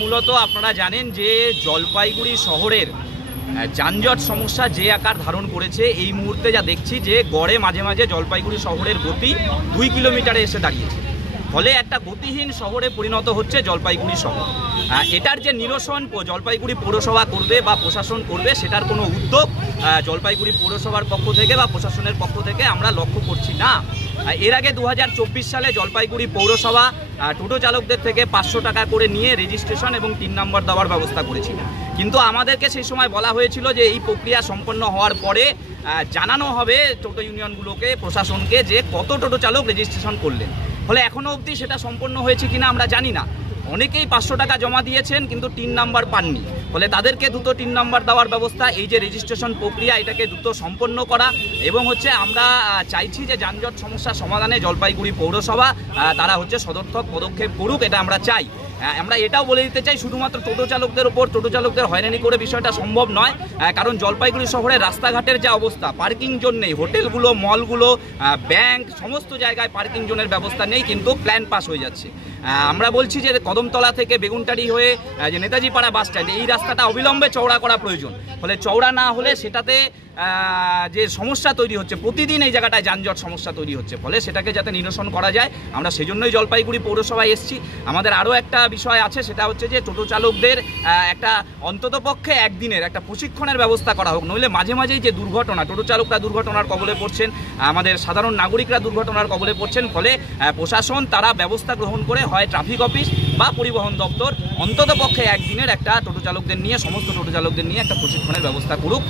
মূলত আপনারা জানেন যে জলপাইগুড়ি শহরের যানজট সমস্যা যে আকার ধারণ করেছে, এই মুহূর্তে যা দেখছি যে গড়ে মাঝে মাঝে জলপাইগুড়ি শহরের গতি 2 কিলোমিটারে এসে দাঁড়িয়েছে। ফলে একটা গতিহীন শহরে পরিণত হচ্ছে জলপাইগুড়ি শহর। এটার যে নিরসন জলপাইগুড়ি পৌরসভা করবে বা প্রশাসন করবে, সেটার কোনো উদ্যোগ জলপাইগুড়ি পৌরসভার পক্ষ থেকে বা প্রশাসনের পক্ষ থেকে আমরা লক্ষ্য করছি না। এর আগে 2024 সালে জলপাইগুড়ি পৌরসভা টোটো চালকদের থেকে 500 টাকা করে নিয়ে রেজিস্ট্রেশন এবং 3 নম্বর দেওয়ার ব্যবস্থা করেছিল, কিন্তু আমাদেরকে সেই সময় বলা হয়েছিল যে এই প্রক্রিয়া সম্পন্ন হওয়ার পরে জানানো হবে টোটো ইউনিয়নগুলোকে, প্রশাসনকে, যে কত টোটো চালক রেজিস্ট্রেশন করলেন। ফলে এখনও অবধি সেটা সম্পন্ন হয়েছে কিনা আমরা জানি না। অনেকেই 500 টাকা জমা দিয়েছেন কিন্তু 3 নম্বর পাননি। ফলে তাদেরকে দ্রুত 3 নম্বর দেওয়ার ব্যবস্থা, এই যে রেজিস্ট্রেশন প্রক্রিয়া, এটাকে দ্রুত সম্পন্ন করা এবং আমরা চাইছি যে যানজট সমস্যা সমাধানে জলপাইগুড়ি পৌরসভা তারা সদর্থক পদক্ষেপ করুক, এটা আমরা চাই। আমরা এটাও বলে দিতে চাই, শুধুমাত্র টোটো চালকদের হয়রানি করে বিষয়টা সম্ভব নয়। কারণ জলপাইগুড়ি শহরের রাস্তাঘাটের যে অবস্থা, পার্কিং জোন নেই, হোটেলগুলো, মলগুলো, ব্যাংক, সমস্ত জায়গায় পার্কিং জোনের ব্যবস্থা নেই, কিন্তু প্ল্যান পাস হয়ে যাচ্ছে। আমরা বলছি যে কদমতলা থেকে বেগুনটারি হয়ে যে নেতাজি পাড়া বাস স্ট্যান্ড, এই রাস্তাটা অবিলম্বে চওড়া করা প্রয়োজন। ফলে চওড়া না হলে সেটাতে যে সমস্যা তৈরি হচ্ছে, প্রতিদিন এই জায়গাটায় যানজট সমস্যা তৈরি হচ্ছে, ফলে সেটাকে যাতে নিরসন করা যায়, আমরা সেজন্যই জলপাইগুড়ি পৌরসভায় এসেছি। আমাদের আরও একটা বিষয় আছে, সেটা হচ্ছে যে টোটো চালকদের একটা অন্ততপক্ষে একদিনের একটা প্রশিক্ষণের ব্যবস্থা করা হোক। নইলে মাঝে মাঝেই যে দুর্ঘটনা, টোটো চালকরা দুর্ঘটনার কবলে পড়ছেন, আমাদের সাধারণ নাগরিকরা দুর্ঘটনার কবলে পড়ছেন। ফলে প্রশাসন তারা ব্যবস্থা গ্রহণ করে হয় ট্রাফিক অফিস বা পরিবহন দপ্তর অন্ততপক্ষে একদিনের একটা টোটো চালকদের নিয়ে, সমস্ত টোটো চালকদের নিয়ে একটা প্রশিক্ষণের ব্যবস্থা করুক।